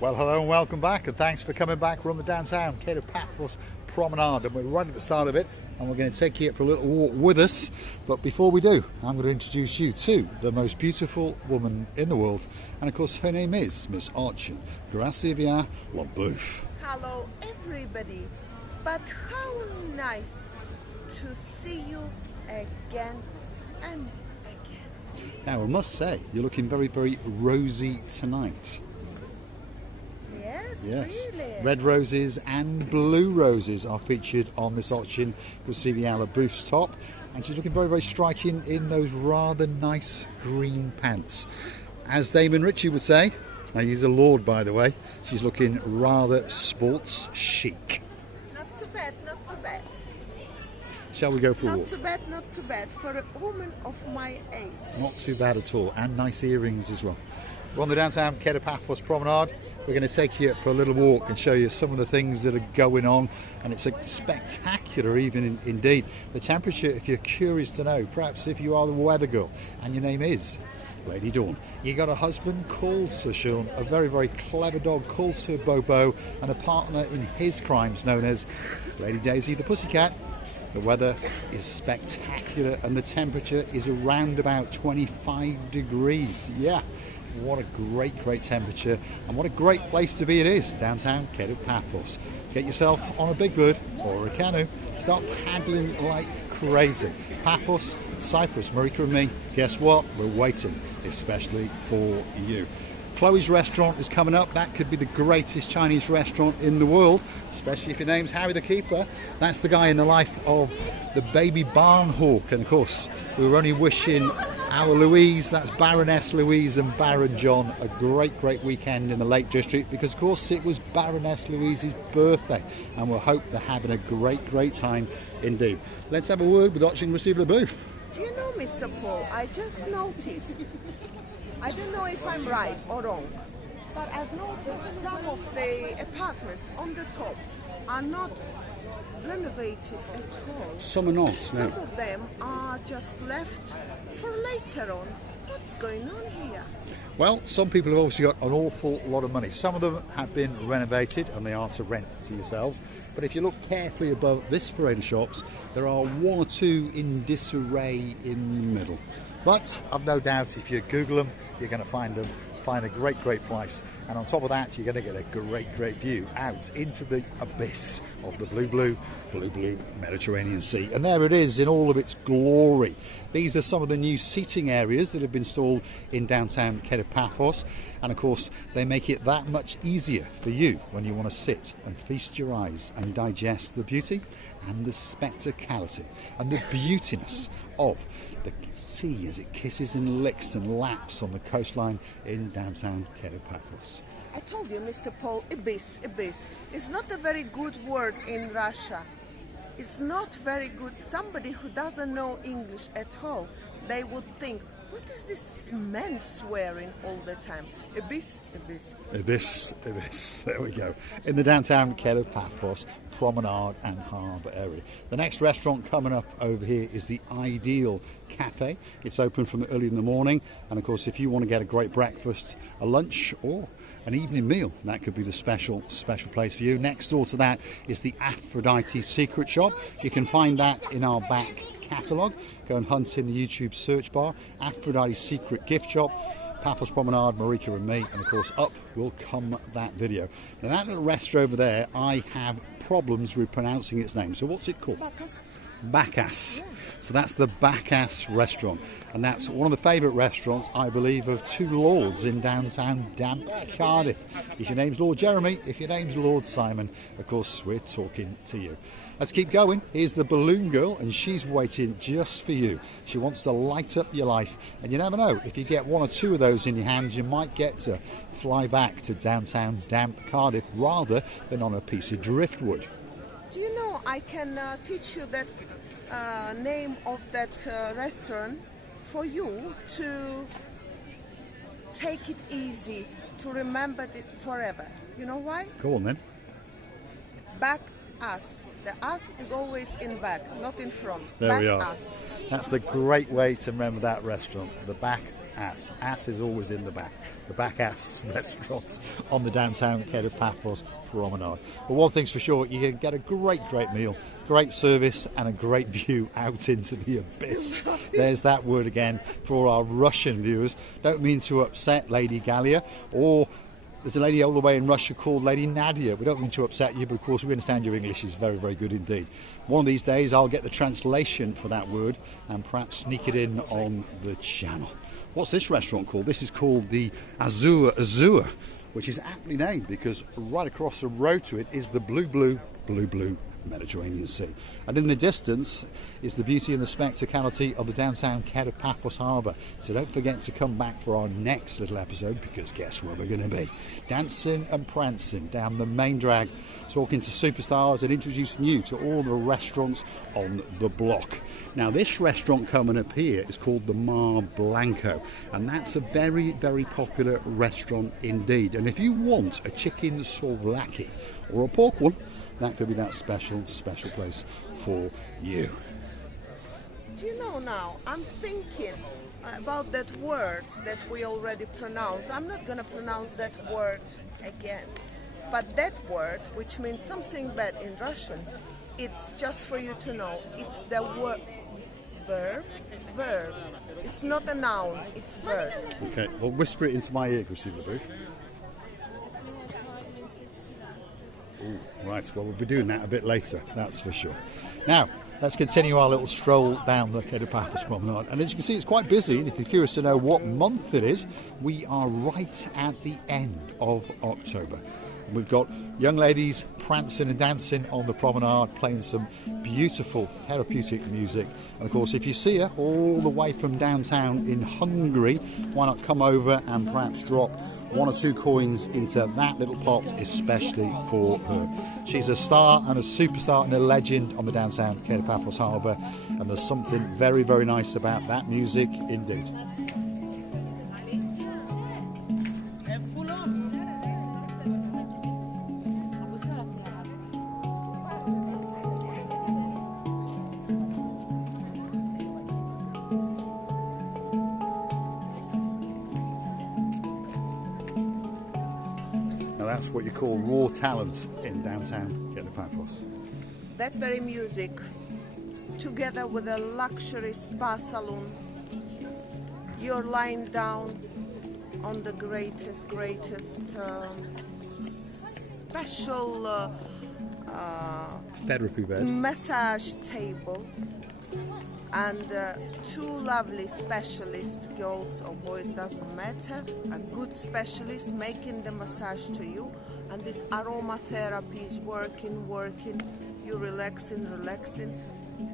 Well, hello and welcome back, and thanks for coming back. We're on the downtown Kato Paphos Promenade, and we're right at the start of it, and we're going to take you for a little walk with us. But before we do, I'm going to introduce you to the most beautiful woman in the world, and of course her name is Miss Archie Gracia LaBouffe. Hello everybody, but how nice to see you again and again. Now I must say, you're looking very, very rosy tonight. Yes, really. Red roses and blue roses are featured on Miss Archie Gracia LaBouffe's top, and she's looking very, very striking in those rather nice green pants. As Damon Ritchie would say, now he's a lord by the way, she's looking rather sports chic. Not too bad, not too bad. Shall we go for a walk? Not too bad for a woman of my age. Not too bad at all, and nice earrings as well. We're on the downtown Kato Paphos Promenade. We're going to take you for a little walk and show you some of the things that are going on, and it's a spectacular evening indeed. The temperature, if you're curious to know, perhaps if you are the weather girl and your name is Lady Dawn, you got a husband called Sir Sean, a very, very clever dog called Sir Bobo, and a partner in his crimes known as Lady Daisy the Pussycat. The weather is spectacular and the temperature is around about 25 degrees. Yeah, what a great, great temperature, and what a great place to be it is, downtown Kato Paphos. Get yourself on a big bird or a canoe, start paddling like crazy. Paphos Cyprus, Marika and me, guess what? We're waiting, especially for you. Chloe's restaurant is coming up. That could be the greatest Chinese restaurant in the world, especially if your name's Harry the Keeper. That's the guy in the life of the baby barn hawk. And of course, we were only wishing our Louise, that's Baroness Louise and Baron John, a great, great weekend in the Lake District, because of course it was Baroness Louise's birthday, and we'll hope they're having a great, great time indeed. Let's have a word with Archie Gracia LaBouffe. Do you know, Mr. Paul, I just noticed, I don't know if I'm right or wrong, but I've noticed some of the apartments on the top are not renovated at all. Some are not, Some of them are just left for later on. What's going on here? Well, some people have obviously got an awful lot of money. Some of them have been renovated and they are to rent to yourselves. But if you look carefully above this parade of shops, there are one or two in disarray in the middle. But I've no doubt if you Google them, you're going to find a great, great price. And on top of that, you're going to get a great, great view out into the abyss of the blue Mediterranean Sea. And there it is in all of its glory. These are some of the new seating areas that have been installed in downtown Kato Paphos. And of course, they make it that much easier for you when you want to sit and feast your eyes and digest the beauty and the spectacality and the beautiness of the sea as it kisses and licks and laps on the coastline in downtown Kato Paphos. I told you, Mr. Paul, abyss. It's not a very good word in Russia. It's not very good. Somebody who doesn't know English at all, they would think, what is this man swearing all the time? Abyss. There we go. In the downtown Kato Paphos Promenade and Harbour area. The next restaurant coming up over here is the Ideal Cafe. It's open from early in the morning, and of course if you want to get a great breakfast, a lunch or an evening meal, that could be the special place for you. Next door to that is the Aphrodite Secret Shop. You can find that in our back catalogue. Go and hunt in the YouTube search bar, Aphrodite Secret Gift Shop, Paphos Promenade, Marika and me, and of course up will come that video. Now that little restaurant over there, I have problems with pronouncing its name. So what's it called? Bacchus. So that's the Bacchus restaurant, and that's one of the favourite restaurants, I believe, of two lords in downtown damp Cardiff. If your name's Lord Jeremy, if your name's Lord Simon, of course we're talking to you. Let's keep going. Here's the balloon girl, and she's waiting just for you. She wants to light up your life, and you never know, if you get one or two of those in your hands, you might get to fly back to downtown damp Cardiff rather than on a piece of driftwood. Do you know I can teach you that name of that restaurant for you to take it easy, to remember it forever. You know why? Go on then. Back us. The us is always in back, not in front. There back we are. Us. That's a great way to remember that restaurant. The Back ass. Ass is always in the back ass restaurant on the downtown Kato Paphos Promenade. But one thing's for sure, you can get a great meal, great service and a great view out into the abyss. There's that word again for all our Russian viewers. Don't mean to upset Lady Galia, or there's a lady all the way in Russia called Lady Nadia. We don't mean to upset you, but of course we understand your English is very good indeed. One of these days I'll get the translation for that word and perhaps sneak it in on the channel. What's this restaurant called? This is called the Azure, which is aptly named because right across the road to it is the blue Mediterranean Sea. And in the distance is the beauty and the spectacality of the downtown Kato Paphos harbour. So don't forget to come back for our next little episode, because guess where we're going to be? Dancing and prancing down the main drag, talking to superstars and introducing you to all the restaurants on the block. Now this restaurant coming up here is called the Mar Blanco, and that's a very popular restaurant indeed. And if you want a chicken souvlaki or a pork one, that could be that special place for you. Do you know now, I'm thinking about that word that we already pronounced. I'm not going to pronounce that word again. But that word, which means something bad in Russian, it's just for you to know. It's the word verb. It's not a noun, it's verb. Okay, well whisper it into my ear, Christina Booth. Ooh, right, well we'll be doing that a bit later, that's for sure. Now, let's continue our little stroll down the Kato Paphos Promenade. And as you can see, it's quite busy, and if you're curious to know what month it is, we are right at the end of October. And we've got young ladies prancing and dancing on the promenade, playing some beautiful therapeutic music. And of course, if you see her all the way from downtown in Hungary, why not come over and perhaps drop 1 or 2 coins into that little pot, especially for her. She's a star and a superstar and a legend on the downtown Kato Paphos harbour, and there's something very nice about that music indeed. That's what you call raw talent in downtown Kato Paphos. That very music, together with a luxury spa salon, you're lying down on the greatest special therapy bed, massage table, and 2 lovely specialist girls or boys, doesn't matter, a good specialist making the massage to you, and this aromatherapy is working, you're relaxing,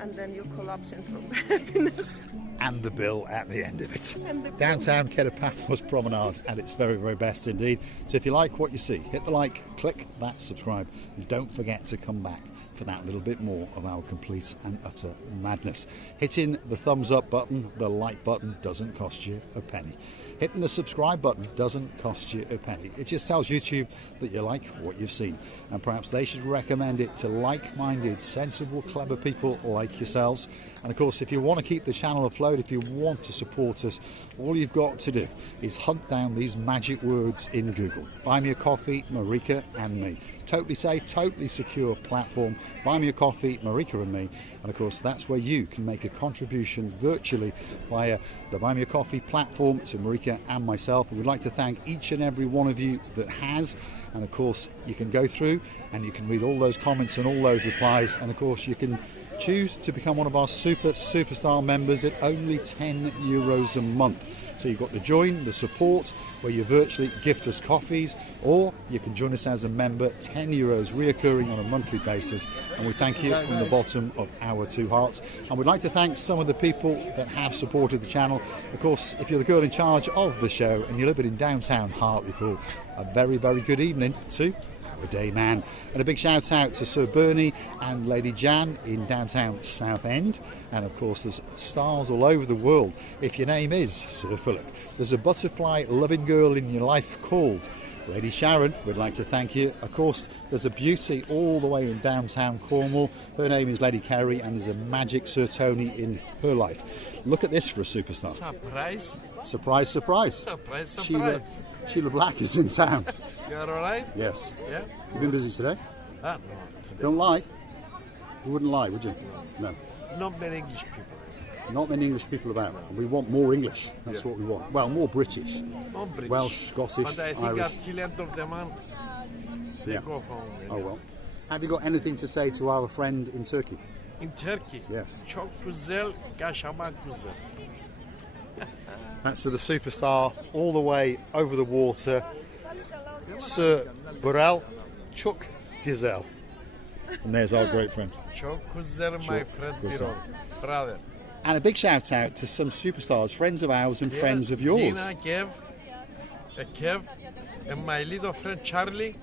and then you're collapsing from happiness. And the bill at the end of it. Downtown Kato Paphos Promenade at its very best indeed. So if you like what you see, hit the like, click that subscribe, and don't forget to come back for that little bit more of our complete and utter madness. Hitting the thumbs up button, the like button, doesn't cost you a penny. Hitting the subscribe button doesn't cost you a penny. It just tells YouTube that you like what you've seen, and perhaps they should recommend it to like-minded, sensible, clever people like yourselves. And of course, if you want to keep the channel afloat, if you want to support us, all you've got to do is hunt down these magic words in Google. Buy me a coffee, Marika and me. Totally safe, totally secure platform. Buy me a coffee, Marika and me. And of course, that's where you can make a contribution virtually via the Buy Me a Coffee platform to Marika and myself. And we'd like to thank each and every one of you that has. And of course, you can go through and you can read all those comments and all those replies. And of course, you can choose to become one of our superstar members at only €10 a month. So you've got the join, the support, where you virtually gift us coffees, or you can join us as a member, €10 reoccurring on a monthly basis. And we thank you from the bottom of our 2 hearts. And we'd like to thank some of the people that have supported the channel. Of course, if you're the girl in charge of the show and you live in downtown Hartlepool, a very good evening to our day man. And a big shout out to Sir Bernie and Lady Jan in downtown Southend. And of course, there's stars all over the world if your name is Sir Philip. There's a butterfly loving girl in your life called Lady Sharon would like to thank you. Of course, there's a beauty all the way in downtown Cornwall. Her name is Lady Kerry, and there's a magic Sir Tony in her life. Look at this for a superstar. Surprise. Surprise, surprise. Surprise, surprise. Sheila Black is in town. You're all right? Yes. Yeah? You've been busy today? No. Today. Don't lie. You wouldn't lie, would you? No. There's not many English people. Not many English people about. And we want more English. That's what we want. Well, more British. Not British. Welsh, Scottish, But I think Irish. at the end of the month, they Yeah. go home. Oh well. Have you got anything to say to our friend in Turkey? In Turkey. Yes. Çok güzel, yaşamak güzel. That's to the superstar all the way over the water, Sir Burrell Chuck Gizel. And there's our great friend. Çok güzel, my friend güzel. Birol. Brother. And a big shout out to some superstars, friends of ours and friends of yours. Zina, Kev, and my little friend Charlie.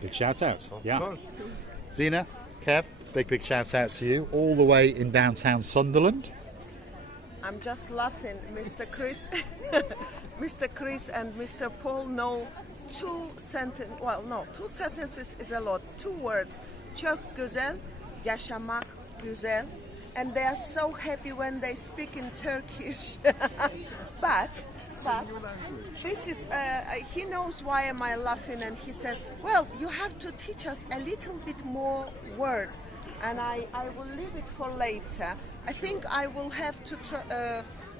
Big shout out. Of course. Zina, Kev, big shout out to you all the way in downtown Sunderland. I'm just laughing. Mr. Chris, Mr. Chris and Mr. Paul know two sentences is a lot. 2 words. Çok güzel, yaşamak güzel. And they are so happy when they speak in Turkish. but this is, he knows why am I laughing, and he says, well, you have to teach us a little bit more words. And I will leave it for later. I think I will have to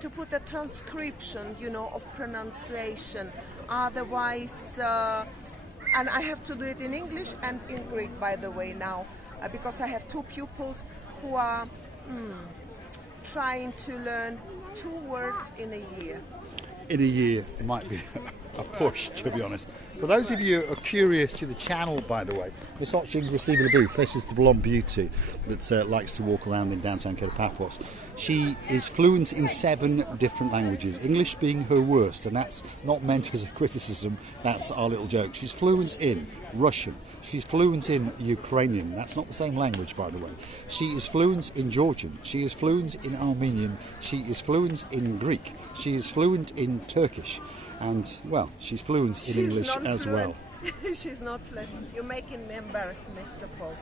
put a transcription, of pronunciation. Otherwise, and I have to do it in English and in Greek, by the way, now, because I have 2 pupils who are trying to learn 2 words in a year. In a year, it might be a push, to be honest. For those of you who are curious to the channel, by the way, just watching receiving the booth, this is the blonde beauty that likes to walk around in downtown Kato Paphos. She is fluent in 7 different languages, English being her worst, and that's not meant as a criticism, that's our little joke. She's fluent in Russian, she's fluent in Ukrainian, that's not the same language, by the way. She is fluent in Georgian, she is fluent in Armenian, she is fluent in Greek, she is fluent in Turkish, and, well, she's fluent in English as well. She's not fluent. You're making me embarrassed, Mr. Paul.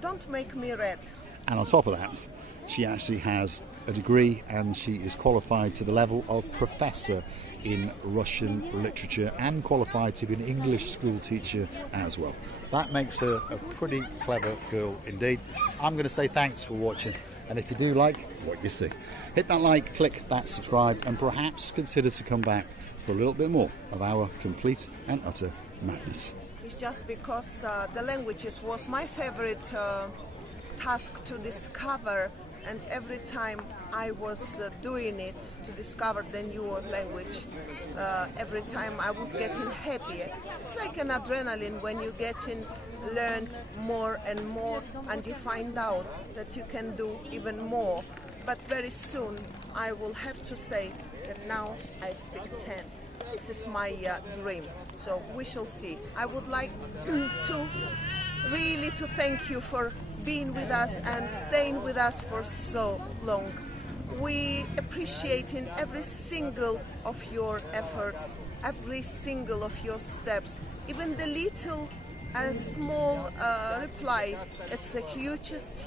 Don't make me red. And on top of that, she actually has a degree and she is qualified to the level of professor in Russian literature and qualified to be an English school teacher as well. That makes her a pretty clever girl indeed. I'm going to say thanks for watching, and if you do like what you see, hit that like, click that subscribe, and perhaps consider to come back for a little bit more of our complete and utter madness. It's just because the languages was my favorite task to discover, and every time I was doing it to discover the new language, every time I was getting happier. It's like an adrenaline when you learned more and more, and you find out that you can do even more. But very soon I will have to say that now I speak 10. This is my dream, so we shall see. I would like to really thank you for being with us and staying with us for so long. We appreciate in every single of your efforts, every single of your steps, even the little small reply. It's the hugest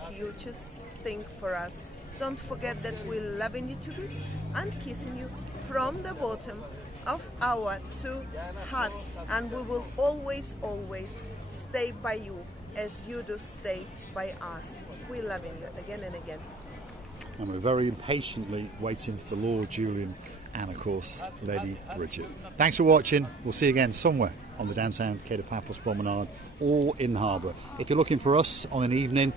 thing for us. Don't forget that we're loving you to bits and kissing you from the bottom of our 2 hearts, and we will always stay by you as you do stay by us. We're loving you again and again. And we're very impatiently waiting for Lord Julian and, of course, Lady Bridget. Thanks for watching. We'll see you again somewhere on the downtown Kato Paphos Promenade or in the harbour. If you're looking for us on an evening,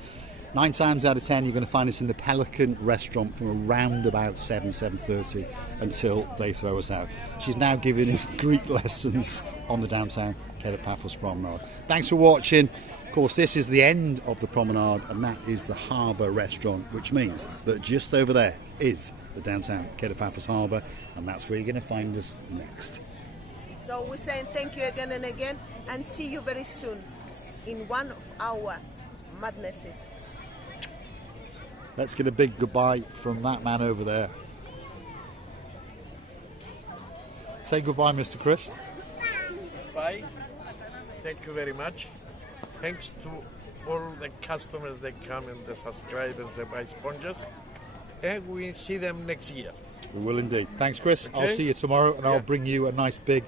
9 times out of 10 you're going to find us in the Pelican restaurant from around about 7:30 until they throw us out. She's now giving Greek lessons on the downtown Kato Paphos Promenade. Thanks for watching. Of course, this is the end of the promenade, and that is the harbour restaurant, which means that just over there is the downtown Kato Paphos Harbour, and that's where you're going to find us next. So we're saying thank you again and again, and see you very soon in one of our madnesses. Let's get a big goodbye from that man over there. Say goodbye, Mr. Chris. Bye. Thank you very much. Thanks to all the customers that come and the subscribers that buy sponges. And we see them next year. We will indeed. Thanks, Chris. Okay. I'll see you tomorrow, and I'll bring you a nice big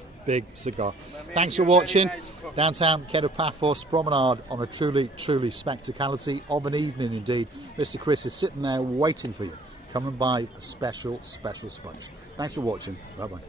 cigar. Thanks for watching. Downtown Kato Paphos Promenade on a truly spectacality of an evening indeed. Mr. Chris is sitting there waiting for you. Come and buy a special sponge. Thanks for watching. Bye-bye.